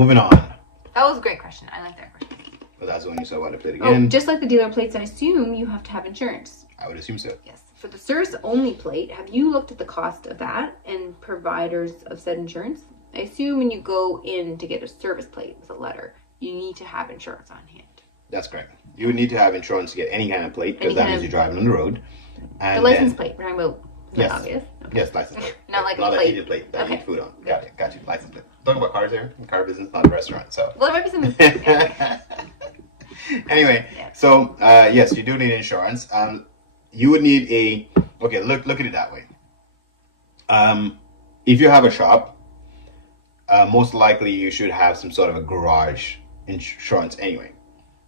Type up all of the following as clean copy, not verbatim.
moving on. That was a great question. I like that question. Well, that's the one you saw about the plate again. Oh, just like the dealer plates, I assume you have to have insurance. I would assume so. Yes. For the service only plate, have you looked at the cost of that and providers of said insurance? I assume when you go in to get a service plate with a letter, you need to have insurance on hand. That's correct. You would need to have insurance to get any kind of plate because that means you're driving on the road. And the license plate, we're talking about. Yes. Obvious? Okay. Yes, license plate. Not like not a plate. Heated plate that you Okay. eat food on. Got you. License plate. Talking about cars here. Car business, not a restaurant. So. Well, there might be some. Yeah. Anyway, Yeah. so yes, you do need insurance. You would need okay. Look at it that way. If you have a shop, most likely you should have some sort of a garage insurance anyway,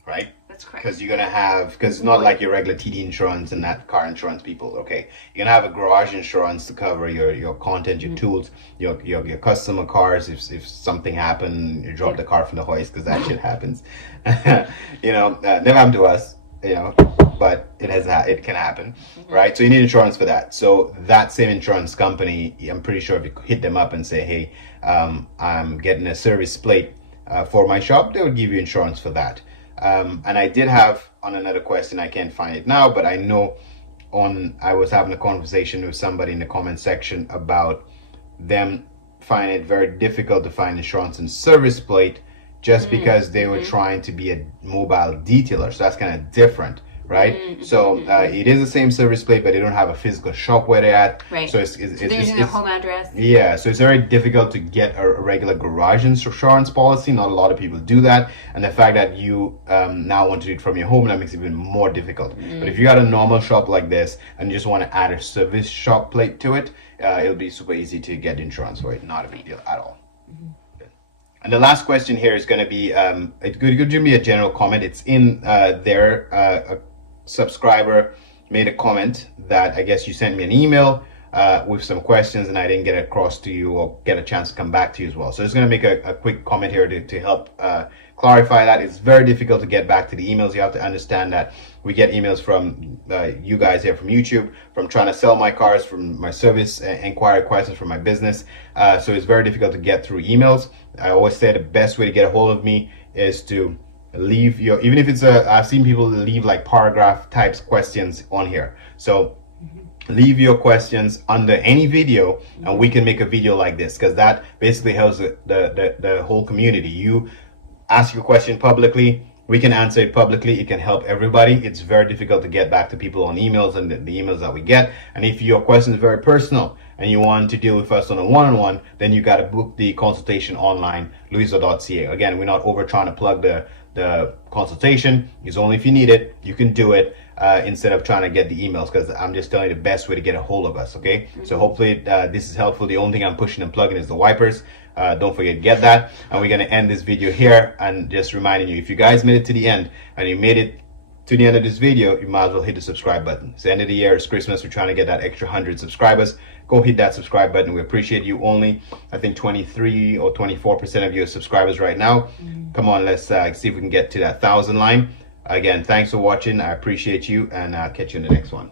right? That's correct. Because it's not like your regular TD insurance and that car insurance people. Okay, you're gonna have a garage insurance to cover your content, your tools, your customer cars. If something happened, you drop the car from the hoist, because that shit happens. Never happened to us. But it can happen, right? So you need insurance for that. So that same insurance company, I'm pretty sure if you hit them up and say, hey, I'm getting a service plate for my shop, they would give you insurance for that. And I did have on another question, I can't find it now, but I know I was having a conversation with somebody in the comment section about them finding it very difficult to find insurance and service plate just because they were trying to be a mobile detailer. So that's kind of different, right? So it is the same service plate, but they don't have a physical shop where they're at. Right. So they're using their home address. Yeah, so it's very difficult to get a regular garage insurance policy. Not a lot of people do that. And the fact that you now want to do it from your home, that makes it even more difficult. But if you got a normal shop like this and you just want to add a service shop plate to it, it'll be super easy to get insurance for it. Not a big deal at all. And the last question here is going to be, it could give me a general comment. It's in there. A subscriber made a comment that I guess you sent me an email with some questions and I didn't get it across to you or get a chance to come back to you as well. So I'm just going to make a quick comment here to help clarify that. It's very difficult to get back to the emails. You have to understand that we get emails from you guys here from YouTube, from trying to sell my cars, from my service inquiry questions from my business. So it's very difficult to get through emails. I always say the best way to get a hold of me is to leave even if it's I've seen people leave like paragraph types questions on here. So leave your questions under any video and we can make a video like this, because that basically helps the whole community. You ask your question publicly, we can answer it publicly. It can help everybody. It's very difficult to get back to people on emails and the emails that we get. And if your question is very personal and you want to deal with us on a one-on-one, then you got to book the consultation online, louisa.ca. Again, we're not over trying to plug the consultation. It's only if you need it, you can do it instead of trying to get the emails, because I'm just telling you the best way to get a hold of us, okay? So hopefully this is helpful. The only thing I'm pushing and plugging is the wipers. Don't forget to get that. And we're going to end this video here and just reminding you, if you guys made it to the end and you made it to the end of this video, you might as well hit the subscribe button. It's the end of the year, it's Christmas, we're trying to get that extra 100 subscribers. Go hit that subscribe button. We appreciate you. Only I think 23 or 24% of you are subscribers right now. Come on, let's see if we can get to that 1,000 line. Again, thanks for watching. I appreciate you, and I'll catch you in the next one.